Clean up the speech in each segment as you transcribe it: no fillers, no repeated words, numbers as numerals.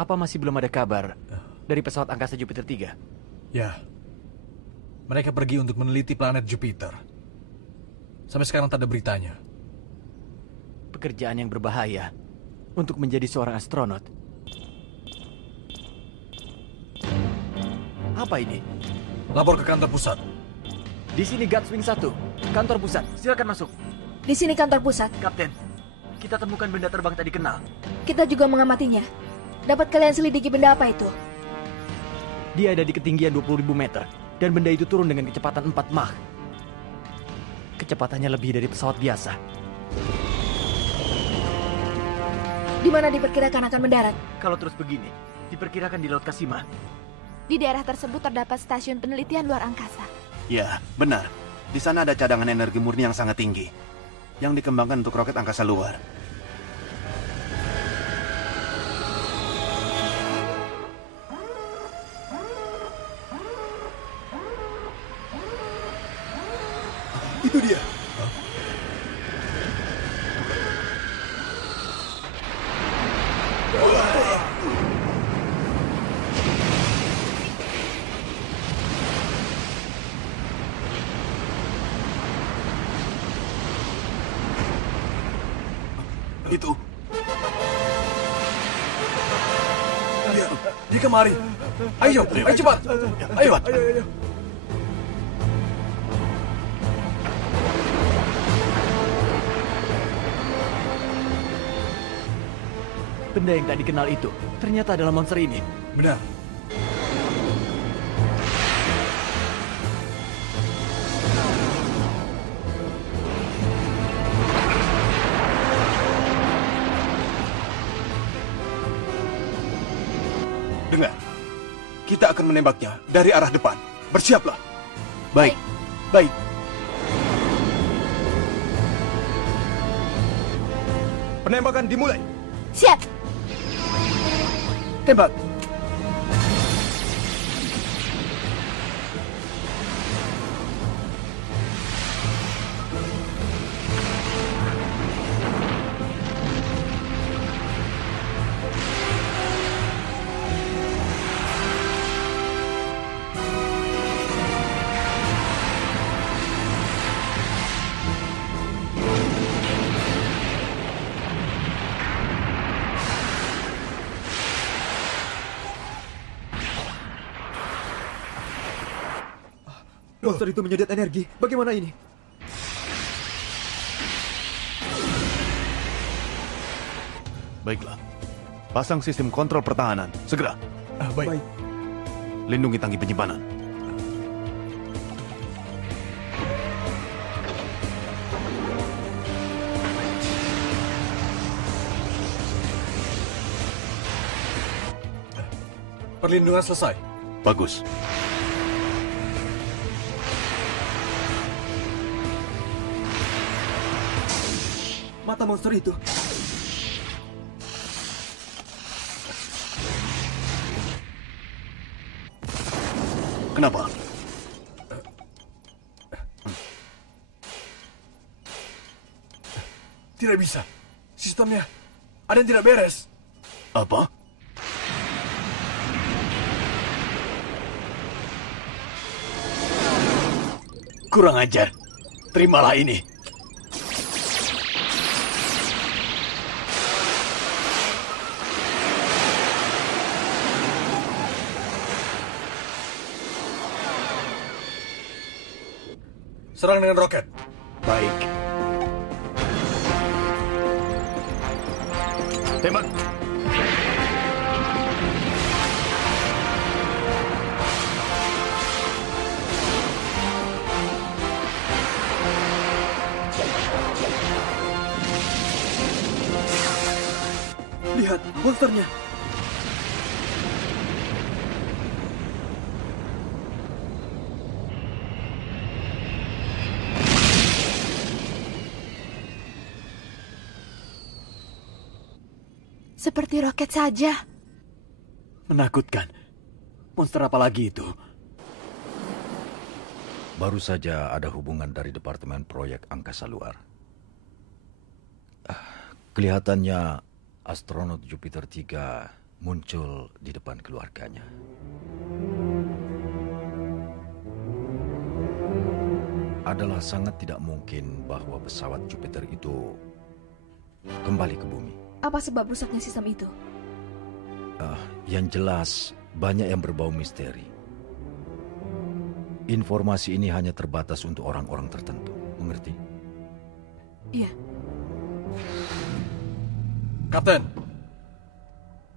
Apa masih belum ada kabar dari pesawat angkasa Jupiter 3? Ya. Mereka pergi untuk meneliti planet Jupiter. Sampai sekarang tak ada beritanya. Pekerjaan yang berbahaya untuk menjadi seorang astronot. Apa ini? Lapor ke kantor pusat. Di sini Gutswing 1, kantor pusat. Silakan masuk. Di sini kantor pusat. Kapten, kita temukan benda terbang tadi kenal. Kita juga mengamatinya. Dapat kalian selidiki benda apa itu? Dia ada di ketinggian 20.000 meter. Dan benda itu turun dengan kecepatan 4 Mach. Kecepatannya lebih dari pesawat biasa. Di mana diperkirakan akan mendarat? Kalau terus begini, diperkirakan di Laut Kashima. Di daerah tersebut terdapat stasiun penelitian luar angkasa. Ya, benar. Di sana ada cadangan energi murni yang sangat tinggi, yang dikembangkan untuk roket angkasa luar. Itu dia. Itu. Dia kemari. Ayo cepat. Ayo. Benda yang tak dikenal itu ternyata adalah monster ini. Benar. Dengar. Kita akan menembaknya dari arah depan. Bersiaplah. Baik. Baik. Penembakan dimulai. Siap! Tembak. Monster itu menyedot energi. Bagaimana ini? Baiklah. Pasang sistem kontrol pertahanan. Segera. Baik. Lindungi tangki penyimpanan. Perlindungan selesai. Bagus. Mata monster itu. Kenapa? Tidak bisa. Sistemnya ada yang tidak beres. Apa? Kurang ajar. Terimalah ini. Serang dengan roket. Baik. Tembak. Lihat, monsternya. Seperti roket saja. Menakutkan. Monster apa lagi itu? Baru saja ada hubungan dari Departemen Proyek Angkasa Luar. Kelihatannya astronot Jupiter 3 muncul di depan keluarganya. Adalah sangat tidak mungkin bahwa pesawat Jupiter itu kembali ke bumi. Apa sebab rusaknya sistem itu? Yang jelas, banyak yang berbau misteri. Informasi ini hanya terbatas untuk orang-orang tertentu. Mengerti? Iya. Kapten,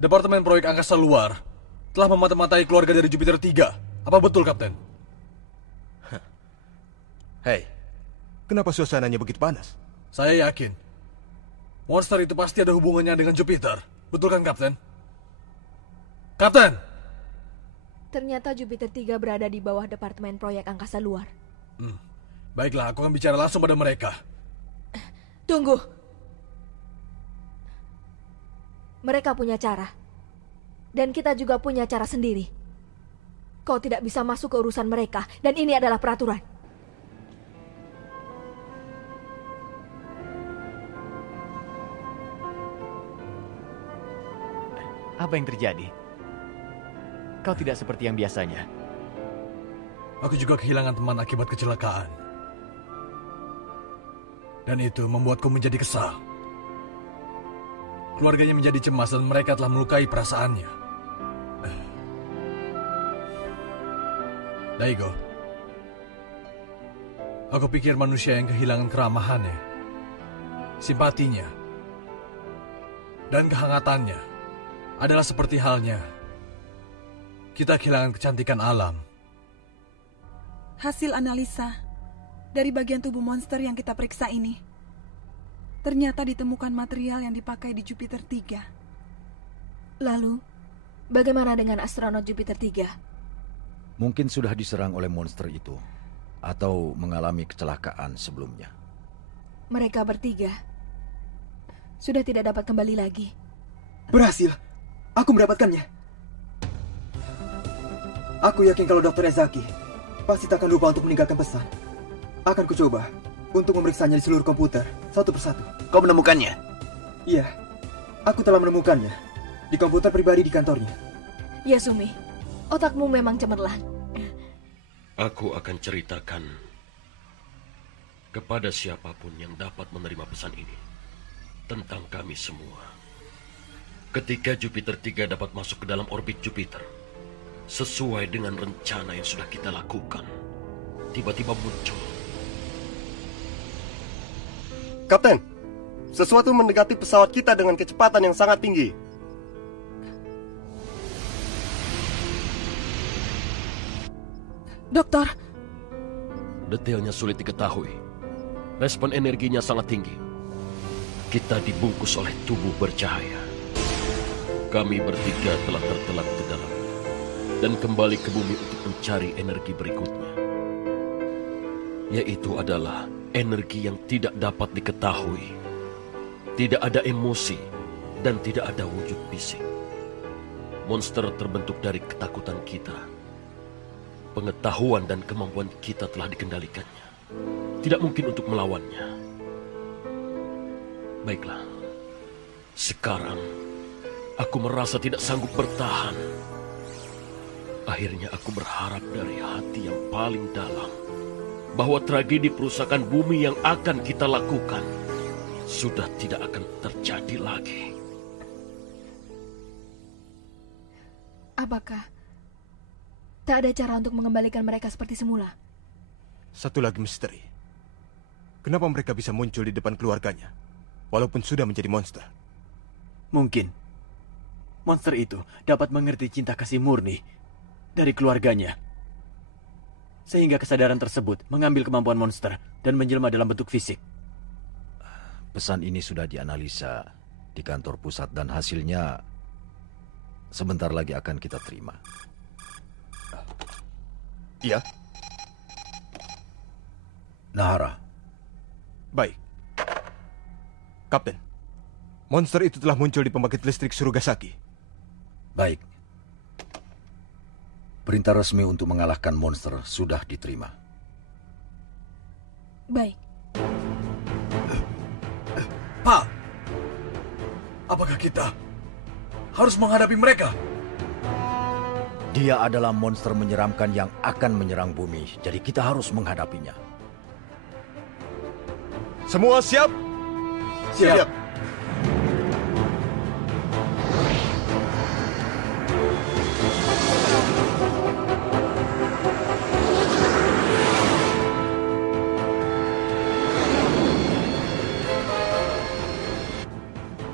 Departemen Proyek Angkasa Luar telah memata-matai keluarga dari Jupiter 3. Apa betul, Kapten? Hei, kenapa suasananya begitu panas? Saya yakin monster itu pasti ada hubungannya dengan Jupiter. Betul kan, Kapten? Kapten! Ternyata Jupiter 3 berada di bawah Departemen Proyek Angkasa Luar. Baiklah, aku akan bicara langsung pada mereka. Tunggu. Mereka punya cara. Dan kita juga punya cara sendiri. Kau tidak bisa masuk ke urusan mereka, dan ini adalah peraturan. Apa yang terjadi? Kau tidak seperti yang biasanya. Aku juga kehilangan teman akibat kecelakaan. Dan itu membuatku menjadi kesal. Keluarganya menjadi cemas dan mereka telah melukai perasaannya. Daigo, aku pikir manusia yang kehilangan keramahannya, simpatinya, dan kehangatannya adalah seperti halnya kita kehilangan kecantikan alam. Hasil analisa dari bagian tubuh monster yang kita periksa ini, ternyata ditemukan material yang dipakai di Jupiter 3. Lalu, bagaimana dengan astronot Jupiter 3? Mungkin sudah diserang oleh monster itu, atau mengalami kecelakaan sebelumnya. Mereka bertiga sudah tidak dapat kembali lagi. Berhasil. Aku mendapatkannya. Aku yakin kalau Dr. Ezaki pasti tak akan lupa untuk meninggalkan pesan. Akan kucoba untuk memeriksanya di seluruh komputer, satu persatu. Kau menemukannya? Iya, aku telah menemukannya di komputer pribadi di kantornya. Yasumi, otakmu memang cemerlang. Aku akan ceritakan kepada siapapun yang dapat menerima pesan ini tentang kami semua. Ketika Jupiter 3 dapat masuk ke dalam orbit Jupiter, sesuai dengan rencana yang sudah kita lakukan, tiba-tiba muncul. Kapten, sesuatu mendekati pesawat kita dengan kecepatan yang sangat tinggi. Dokter, Detailnya sulit diketahui. Respon energinya sangat tinggi. Kita dibungkus oleh tubuh bercahaya. Kami bertiga telah tertelak ke dalam dan kembali ke bumi untuk mencari energi berikutnya, yaitu adalah energi yang tidak dapat diketahui, tidak ada emosi, dan tidak ada wujud fisik. Monster terbentuk dari ketakutan kita. Pengetahuan dan kemampuan kita telah dikendalikannya. Tidak mungkin untuk melawannya. Baiklah, sekarang aku merasa tidak sanggup bertahan. Akhirnya aku berharap dari hati yang paling dalam bahwa tragedi perusakan bumi yang akan kita lakukan sudah tidak akan terjadi lagi. Apakah tak ada cara untuk mengembalikan mereka seperti semula? Satu lagi misteri. Kenapa mereka bisa muncul di depan keluarganya, walaupun sudah menjadi monster? Mungkin monster itu dapat mengerti cinta kasih murni dari keluarganya, sehingga kesadaran tersebut mengambil kemampuan monster dan menjelma dalam bentuk fisik. Pesan ini sudah dianalisa di kantor pusat dan hasilnya sebentar lagi akan kita terima. Iya. Nahara. Baik. Kapten, monster itu telah muncul di pembangkit listrik Surugasaki. Baik. Perintah resmi untuk mengalahkan monster sudah diterima. Baik. Pak, apakah kita harus menghadapi mereka. Dia adalah monster menyeramkan yang akan menyerang bumi, jadi kita harus menghadapinya. Semua siap? Siap.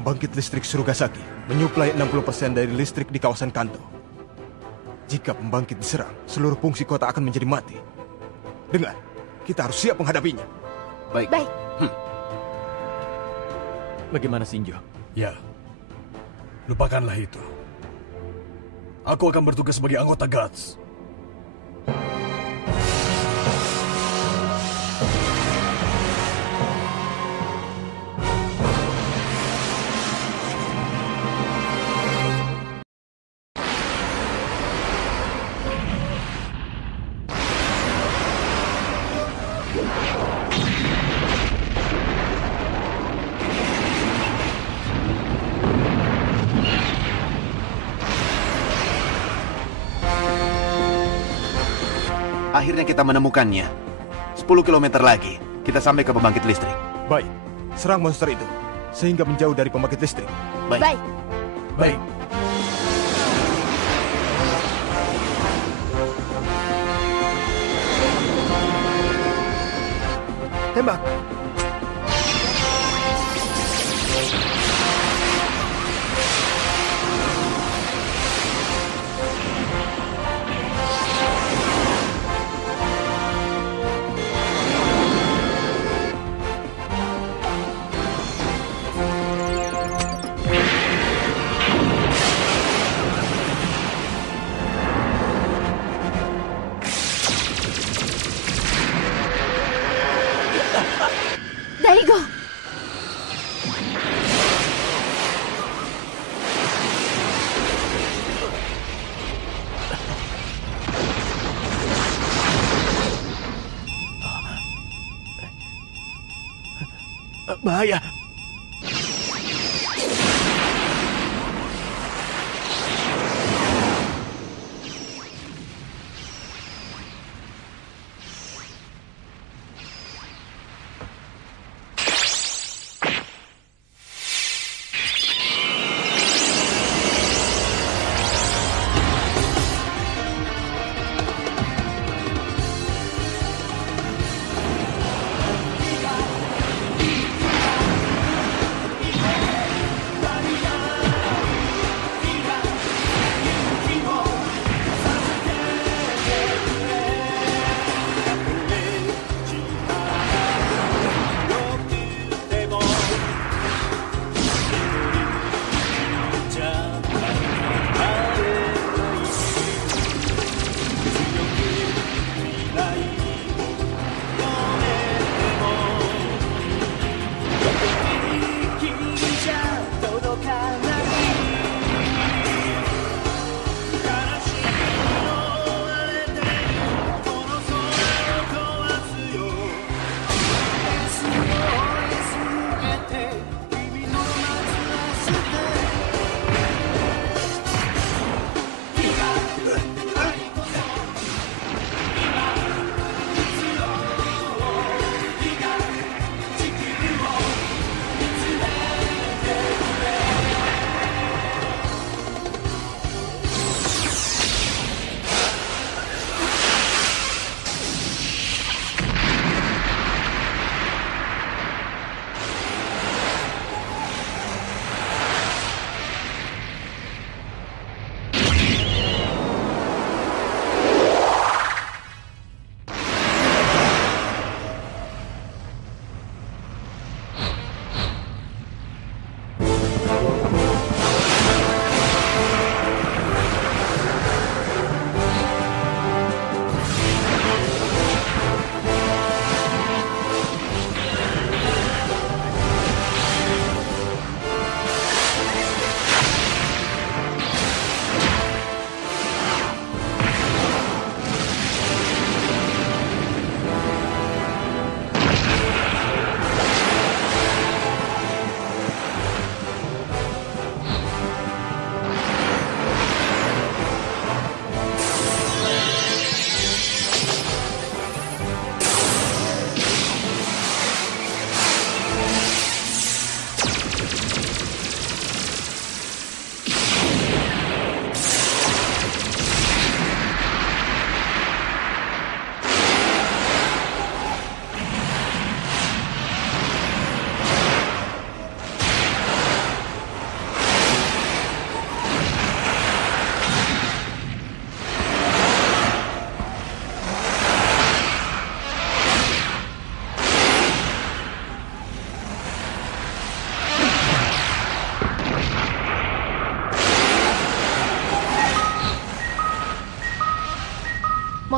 Pembangkit listrik Surugasaki menyuplai 60% dari listrik di kawasan Kanto. Jika pembangkit diserang, seluruh fungsi kota akan menjadi mati. Dengar, kita harus siap menghadapinya. Baik. Baik. Bagaimana Shinjo? Ya, lupakanlah itu. Aku akan bertugas sebagai anggota Guards. Akhirnya kita menemukannya. 10 kilometer lagi, kita sampai ke pembangkit listrik. Baik, serang monster itu, sehingga menjauh dari pembangkit listrik. Baik. Baik. Tembak! Daigo! Bahaya.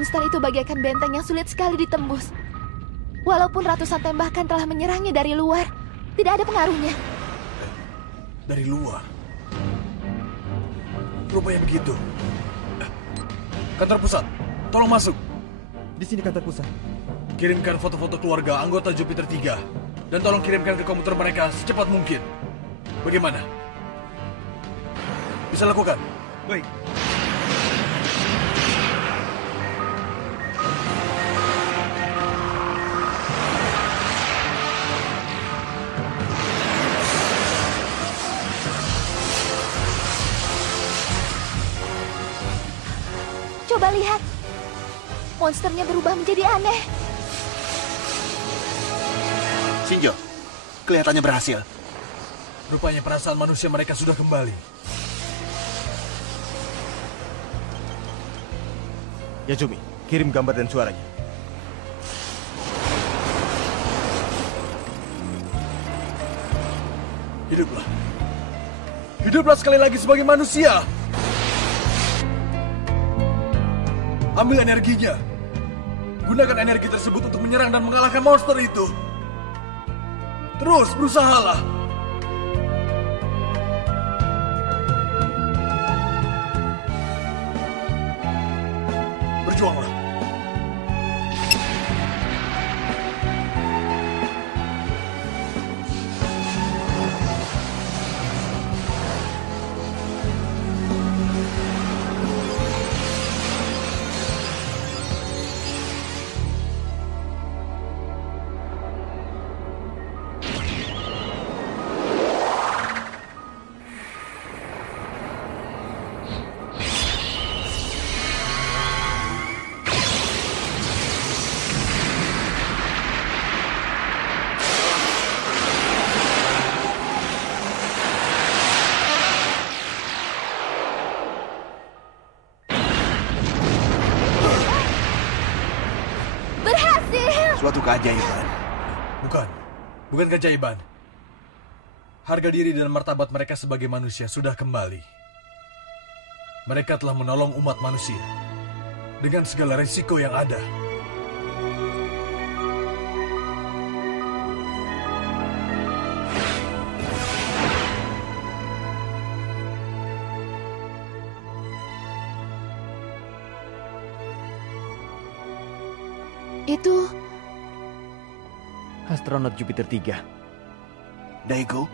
monster itu bagaikan benteng yang sulit sekali ditembus. Walaupun ratusan tembakan telah menyerangnya dari luar, tidak ada pengaruhnya. Dari luar? Rupanya begitu. Kantor pusat, tolong masuk. Di sini kantor pusat. Kirimkan foto-foto keluarga anggota Jupiter 3. Dan tolong kirimkan ke komputer mereka secepat mungkin. Bagaimana? Bisa lakukan? Baik. Coba lihat. Monsternya berubah menjadi aneh. Shinjo, kelihatannya berhasil. Rupanya perasaan manusia mereka sudah kembali. Yazumi, kirim gambar dan suaranya. Hiduplah. Hiduplah sekali lagi sebagai manusia. Ambil energinya. Gunakan energi tersebut untuk menyerang dan mengalahkan monster itu. Terus berusahalah. Berjuanglah. Suatu keajaiban. Bukan keajaiban. Harga diri dan martabat mereka sebagai manusia sudah kembali. Mereka telah menolong umat manusia dengan segala risiko yang ada. Itu astronot Jupiter 3. Daigo?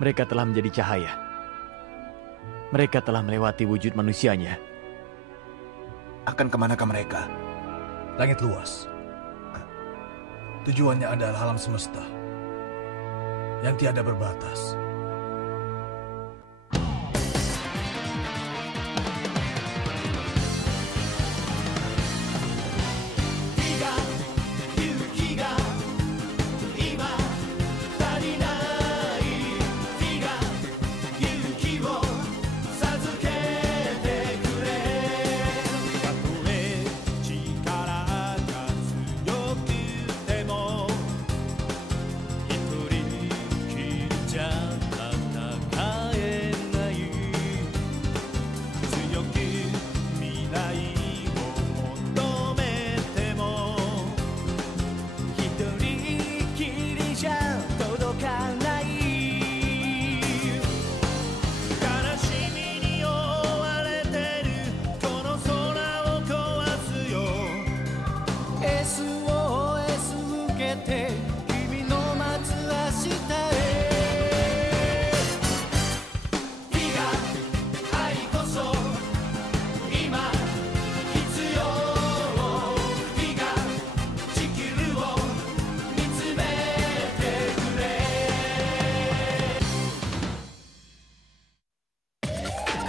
Mereka telah menjadi cahaya. Mereka telah melewati wujud manusianya. Akan kemanakah mereka? Langit luas. Tujuannya adalah alam semesta yang tiada berbatas.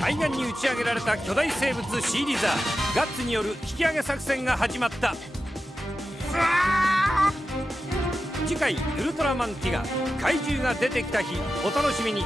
海岸に打ち上げられた巨大生物シーリザーガッツによる引き上げ作戦が始まった。次回ウルトラマンティガ怪獣が出てきた日お楽しみに。